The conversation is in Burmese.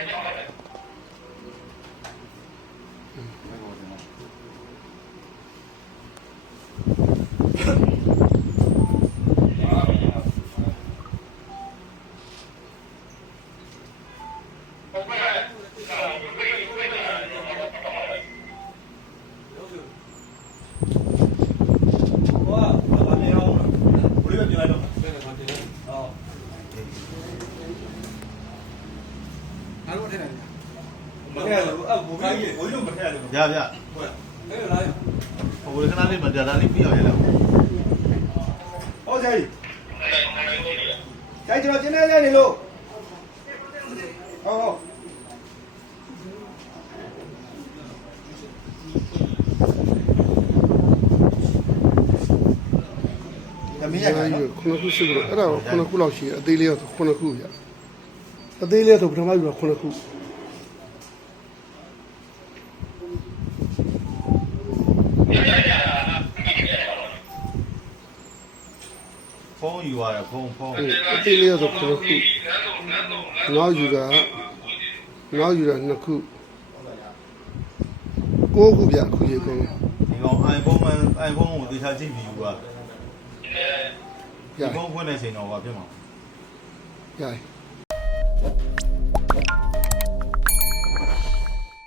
ผมไม่ได้ ငါတို့ထည့်လိုက်လားမထည့်ဘူးအဘိုးကြီးဘိုးကြီးမထည့်ဘူးဗျာဗျာဟုတ်လားအဲ့လာရဟိုခဏလေးမတရားလေးပြီးအောင်ရလားဟုတ်ကဲ့ဆိုင်ကျွန်တော်ကျင်းနေလဲနေလို့ဟုတ်ဟုတ်မင်းရခိုင်ခုနခုရှိလို့အဲ့ဒါကိုခုနခုလောက်ရှိအသေးလေးရောခုနခုရ အသေးလေးတော့ပထမယူတာခုနှစ်ခုဖုန်းယူရတယ်ဖုန်းဖုန်းအသေးလေးတော့ခုနှစ်ခုနောက်ယူတာနောက်ယူတာနှစ်ခုကိုးခုပြအခုရေကုန်ဒီကောင် iPhone မှ iPhone ကိုသေချာကြည့်ပြီးယူပါရဒီဖုန်းဖွင့်တဲ့ချိန်တော့ဘာဖြစ်မှာရ Thank you.